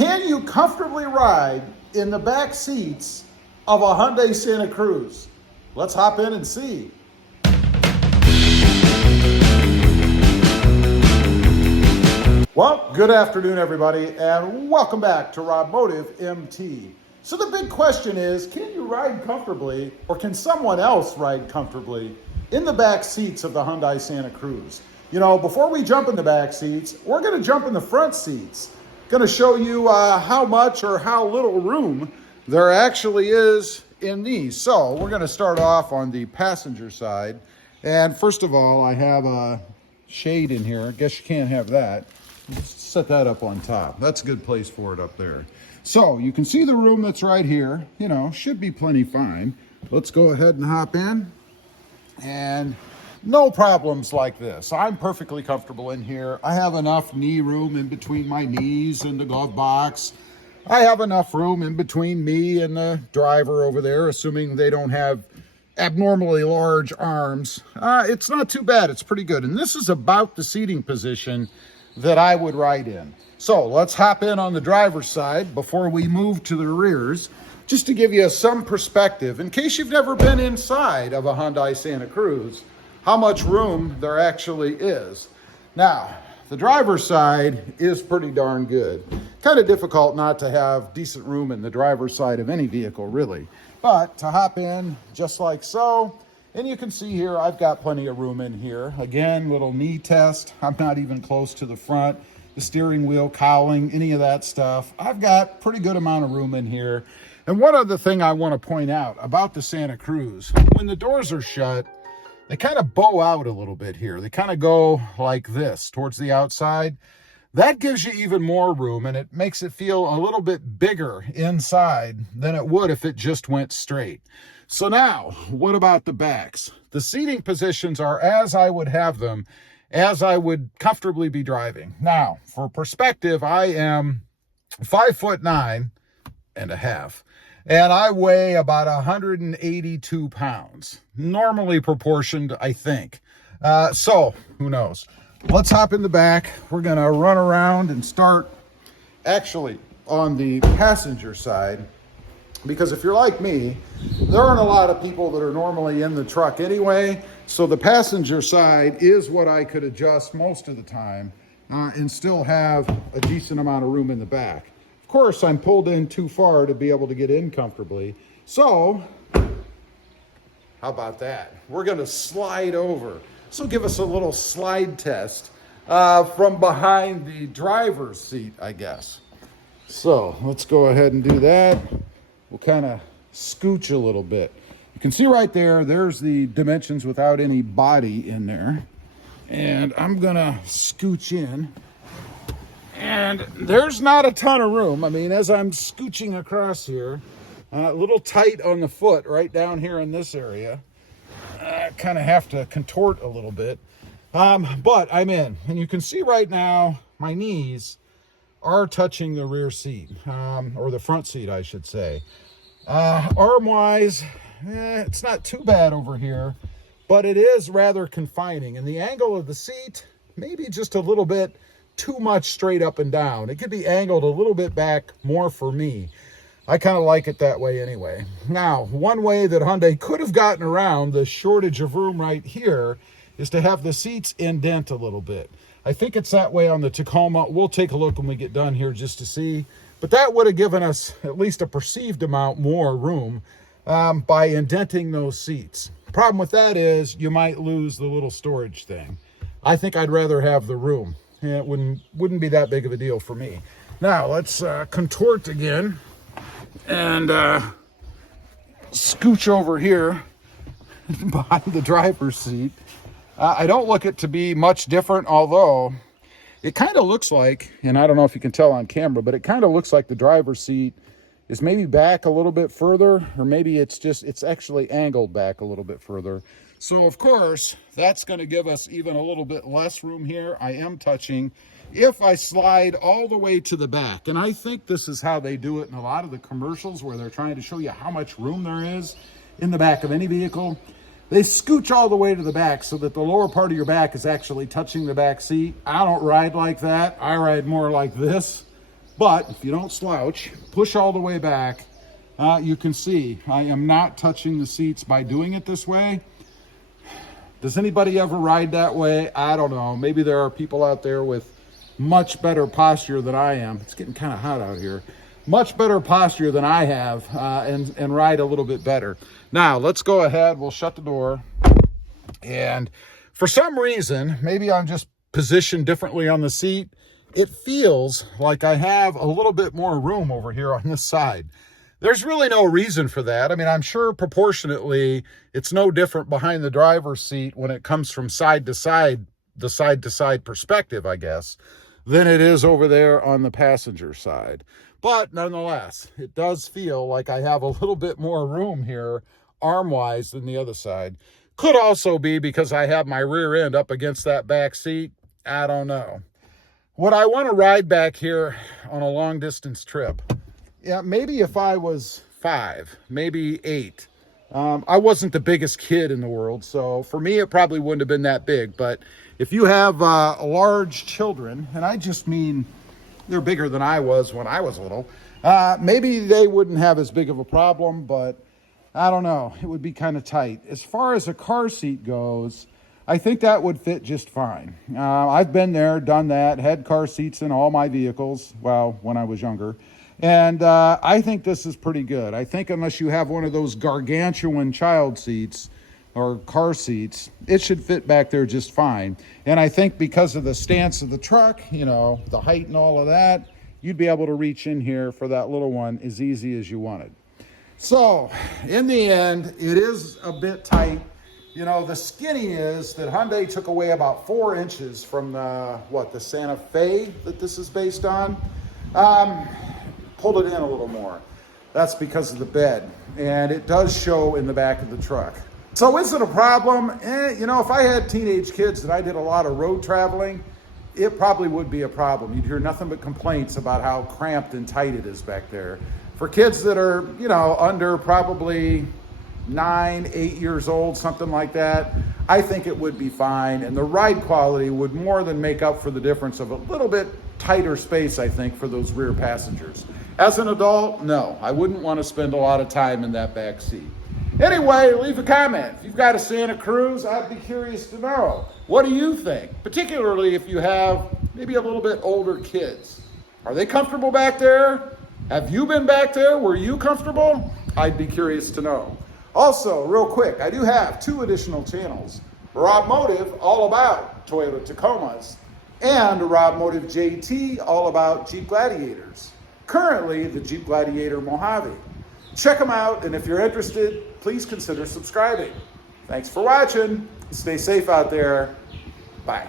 Can you comfortably ride in the back seats of a Hyundai Santa Cruz? Let's hop in and see. Well, good afternoon, everybody, and welcome back to Rodmotive MT. So the big question is, can you ride comfortably, or can someone else ride comfortably in the back seats of the Hyundai Santa Cruz? You know, before we jump in the back seats, we're going to jump in the front seats. Going to show you how much or how little room there actually is in these. So we're going to start off on the passenger side. And first of all, I have a shade in here. I guess you can't have that. Just set that up on top. That's a good place for it up there. So you can see the room that's right here. You know, should be plenty fine. Let's go ahead and hop in. And no problems like this. I'm perfectly comfortable in here. I have enough knee room in between my knees and the glove box. I have enough room in between me and the driver over there, assuming they don't have abnormally large arms. It's not too bad. It's pretty good. And this is about the seating position that I would ride in. So let's hop in on the driver's side before we move to the rears, just to give you some perspective, in case you've never been inside of a Hyundai Santa Cruz, how much room there actually is. Now, the driver's side is pretty darn good. Kind of difficult not to have decent room in the driver's side of any vehicle, really. But to hop in just like so, and you can see here, I've got plenty of room in here. Again, little knee test. I'm not even close to the front. The steering wheel cowling, any of that stuff. I've got pretty good amount of room in here. And one other thing I want to point out about the Santa Cruz, when the doors are shut, they kind of bow out a little bit here. They kind of go like this towards the outside. That gives you even more room, and it makes it feel a little bit bigger inside than it would if it just went straight. So now, what about the backs? The seating positions are as I would have them, as I would comfortably be driving. Now, for perspective, I am 5'9.5", and I weigh about 182 pounds, normally proportioned, I think. So, who knows? Let's hop in the back. We're gonna run around and start actually on the passenger side, because if you're like me, there aren't a lot of people that are normally in the truck anyway, so the passenger side is what I could adjust most of the time and still have a decent amount of room in the back. Of course, I'm pulled in too far to be able to get in comfortably, so how about that? We're gonna slide over. So give us a little slide test from behind the driver's seat, I guess. So let's go ahead and do that. We'll kind of scooch a little bit. You can see right there, there's the dimensions without any body in there. And I'm gonna scooch in. And there's not a ton of room. I mean, as I'm scooching across here, a little tight on the foot right down here in this area. I kind of have to contort a little bit, but I'm in, and you can see right now my knees are touching the rear seat, or the front seat, I should say. Arm wise, it's not too bad over here, but it is rather confining, and the angle of the seat maybe just a little bit too much straight up and down. It could be angled a little bit back more for me. I kind of like it that way anyway. Now, one way that Hyundai could have gotten around the shortage of room right here is to have the seats indent a little bit. I think it's that way on the Tacoma. We'll take a look when we get done here just to see. But that would have given us at least a perceived amount more room by indenting those seats. Problem with that is you might lose the little storage thing. I think I'd rather have the room. It wouldn't be that big of a deal for me. Now, let's contort again. And scooch over here behind the driver's seat. I don't look it to be much different, although it kind of looks like, and I don't know if you can tell on camera, but it kind of looks like the driver's seat is maybe back a little bit further, or maybe it's actually angled back a little bit further. So of course, that's going to give us even a little bit less room here. I am touching. If I slide all the way to the back, and I think this is how they do it in a lot of the commercials where they're trying to show you how much room there is in the back of any vehicle, they scooch all the way to the back so that the lower part of your back is actually touching the back seat. I don't ride like that. I ride more like this. But if you don't slouch, push all the way back, you can see I am not touching the seats by doing it this way. Does anybody ever ride that way? I don't know. Maybe there are people out there with much better posture than I am. It's getting kind of hot out here. Much better posture than I have, and ride a little bit better. Now, let's go ahead. We'll shut the door. And for some reason, maybe I'm just positioned differently on the seat, it feels like I have a little bit more room over here on this side. There's really no reason for that. I mean, I'm sure proportionately it's no different behind the driver's seat when it comes from side to side, the side-to-side perspective, I guess, than it is over there on the passenger side. But nonetheless, it does feel like I have a little bit more room here arm-wise than the other side. Could also be because I have my rear end up against that back seat. I don't know. Would I want to ride back here on a long-distance trip? Yeah, maybe if I was 5, maybe 8. I wasn't the biggest kid in the world, so for me, it probably wouldn't have been that big. But if you have large children, and I just mean they're bigger than I was when I was little, maybe they wouldn't have as big of a problem, but I don't know. It would be kind of tight. As far as a car seat goes, I think that would fit just fine. I've been there, done that, had car seats in all my vehicles, well, when I was younger. And I think this is pretty good. I think unless you have one of those gargantuan child seats or car seats, it should fit back there just fine. And I think because of the stance of the truck, you know, the height and all of that, you'd be able to reach in here for that little one as easy as you wanted. So in the end, it is a bit tight. You know, the skinny is that Hyundai took away about 4 inches from the Santa Fe that this is based on. Pulled it in a little more. That's because of the bed. And it does show in the back of the truck. So is it a problem? You know, if I had teenage kids and I did a lot of road traveling, it probably would be a problem. You'd hear nothing but complaints about how cramped and tight it is back there. For kids that are, you know, under probably 9, 8 years old, something like that, I think it would be fine. And the ride quality would more than make up for the difference of a little bit tighter space, I think, for those rear passengers. As an adult, no, I wouldn't want to spend a lot of time in that back seat. Anyway, leave a comment. If you've got a Santa Cruz, I'd be curious to know. What do you think? Particularly if you have maybe a little bit older kids. Are they comfortable back there? Have you been back there? Were you comfortable? I'd be curious to know. Also, real quick, I do have 2 additional channels. Rob Motive, all about Toyota Tacomas, and Rob Motive JT, all about Jeep Gladiators. Currently, the Jeep Gladiator Mojave. Check them out, and if you're interested, please consider subscribing. Thanks for watching. Stay safe out there. Bye.